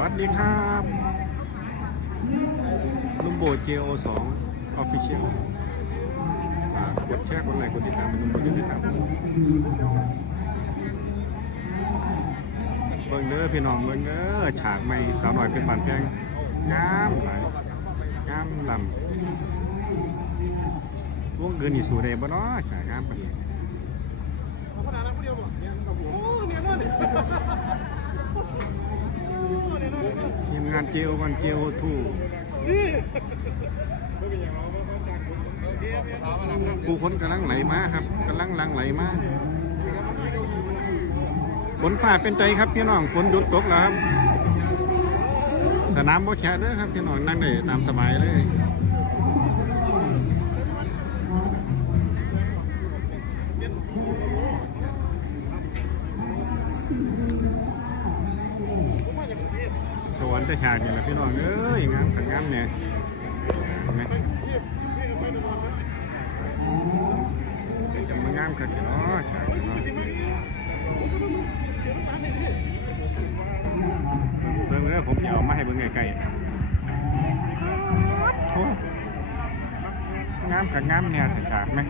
วัสดีครับลุงโบ JO2 Official ฝากดแชร์กดไลค์กดติดตามเป็นลุงโบจะติดตามเบิ่งเด้อพี่น้องเบิ่งเด้อฉากใหม่สาวหน่อยเป็นบานแพงงามหลายงามลำวงเกินนี่สู่ได้บ่เนาะฉากงามปานนี้ขนาดนั้นผู้เดียวบ่เนี่ยนั่นนี่โอ้เนี่ยนั่น นี่ทีมงาน JO1 JO2 นี่ผู้คนกำลังไหลมาครับกำลังหลังไหลมาฝนฝ่าเป็นใจครับพี่น้องฝนหยุดตกแล้วครับ สนามบ่แข็งเด้อครับพี่น้องนั่งได้ตามสบายเลย ต่ฉากนี่แหละพี่น้องเอ้ยงามแต่งามเนี่ยเห็นไหมเดี๋ยวจะมางามกันเนาะฉากเนาะเบิ่งเด้อผมจะเอามาให้เบิ่งใกล้ๆโอ้งามกับงามเนี่ยแต่ฉากไหม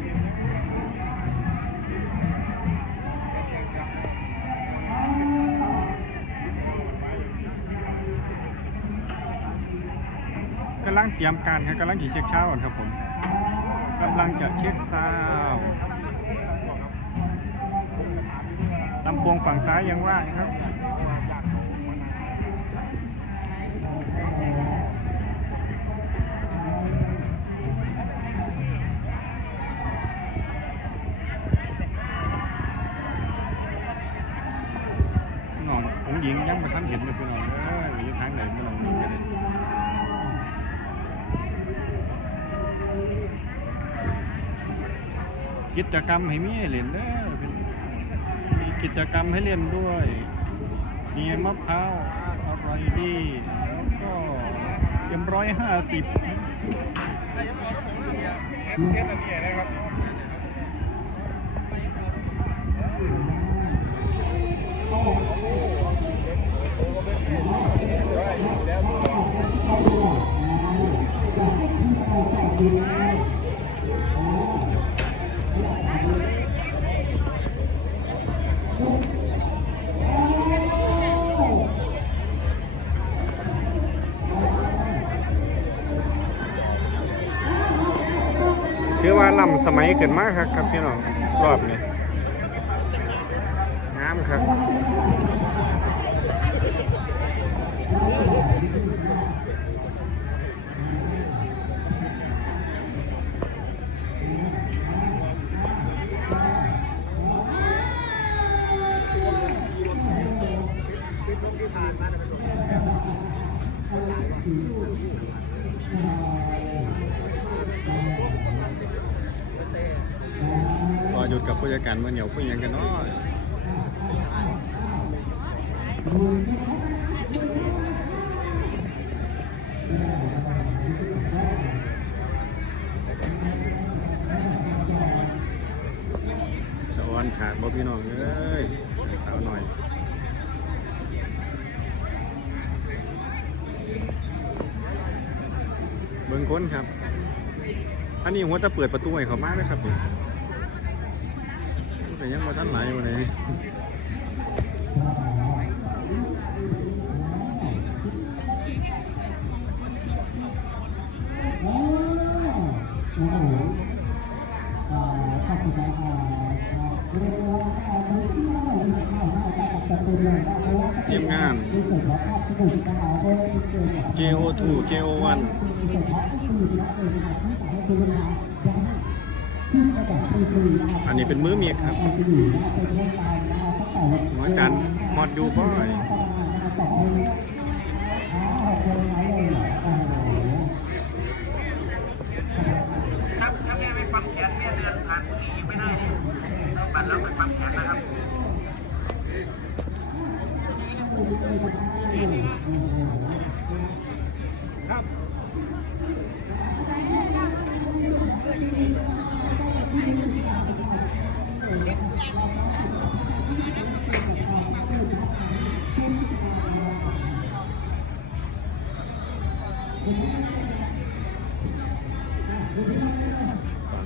ำลังเตรียมการครับกำลังขี่เช็คเช้าก่อนครับผมกำลังจะเช็คเช้าลำโพงฝั่งซ้ายยังว่างครับ กิจกรรมให้มีให้เล่นเด้อมีกิจกรรมให้เล่นด้วยมีมะพร้าวอร่อยดีแล้วก็เอ็มร้อยห้าสิบคือว่ ล่ำสมัยเกินมากครับพี่น้องรอบนี้งามครับ กับผู้จัดการมาเหนียวผู้หยังกันเนาะสะออนขาดบ่พี่น้องเอ้ยสาวหน่อยเบิ่งค้นครับ อันนี้หัวจะเปิดประตูให้เขามากเลยครับ นี่แต่ยังมาท่านไหล อันนี้เป็นมือเมียครับหัวจันมอดดูบ่อยครับถ้าแม่ไม่ปั๊มแขนแม่เดินผ่านตรงนี้ยังไม่ได้เลยได้บัตรแล้วไปปั๊มแขนนะครับ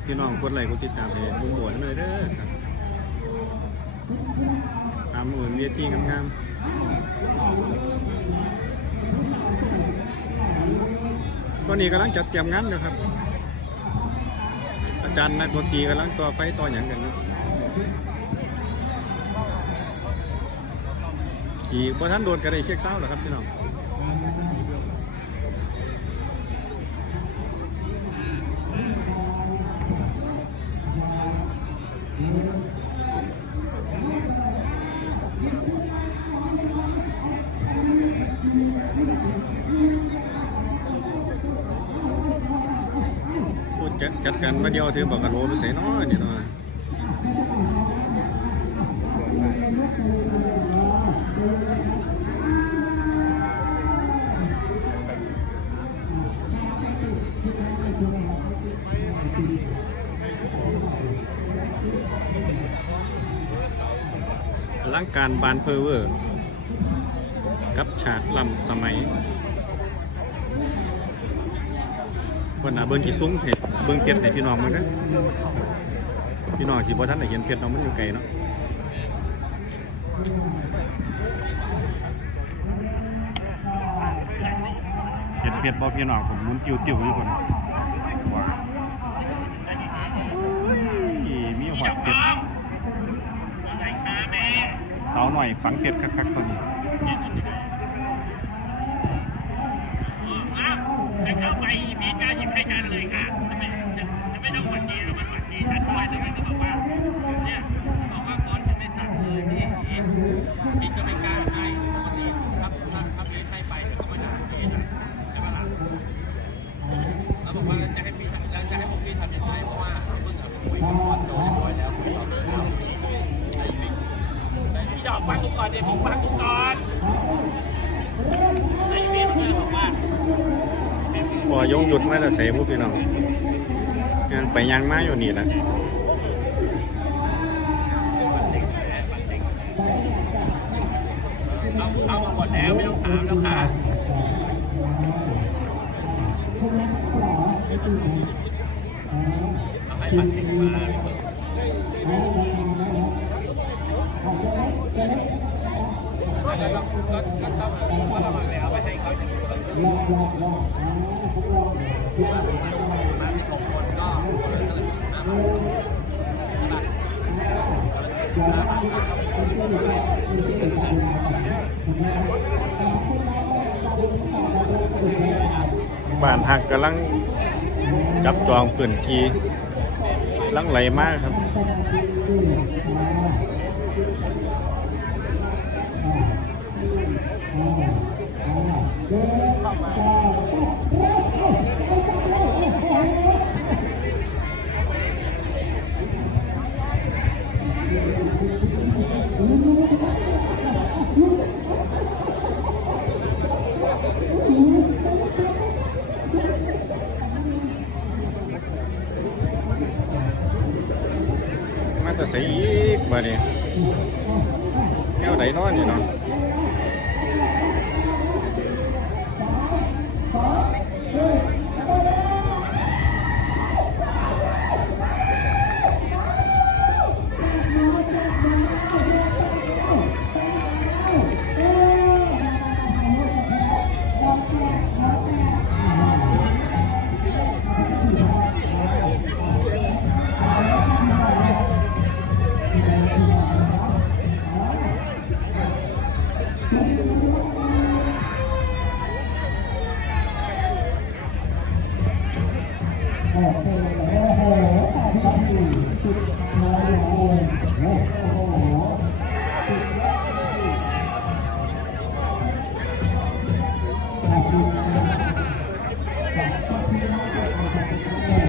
พี่น้องกดไลค์กดติดตามให้ลุงบัวนเลยเด้อครับตามอื่นเวียทีงามๆตอนนี้กำลังจัดเตรียมงานอยู่ครับ อาจารย์นักดนตรีกำลังต่อไฟต่ออย่างกันอยู่อีกพอท่านโดนกระไดเช็คเศร้าเหรอครับพี่น้อง พู ดกันมาเดียวถือบอกกันโลไปใส่น้อยนี่เนาะอลังการบานเพอเวอร์ กับฉากลำสมัยวันน่ะเบิ่งกี่ซุ้มเห็ด เบิ่งเพชรให้พี่น้องมึงนะพี่น้องสิบ่ทันได้เห็นเพชรเนาะมันอยู่ไกลเนาะเห็ดเพชรบ่พี่น้องผมมุนติ้วๆอยู่คนว้ามีหอดเพชรสาวหน่อยฝังเพชรคักๆตัวนี้ ดอกฟังกูก่อนเดี๋ยวพี่ฟังกูก่อนไอ้พี่มันก็เลยบอกว่าพอยงหยุดมาแต่ใส่พวกพี่น้องยังไปยังมาอยู่นี่แหละเอาเข้ามาหมดแล้วไม่ต้องถามแล้วค่ะเอาให้ปัดเด็กมา บ้านหักกำลังจับจองพื้นที่ลังไหลมากครับ มาแต่ใส่อีก home.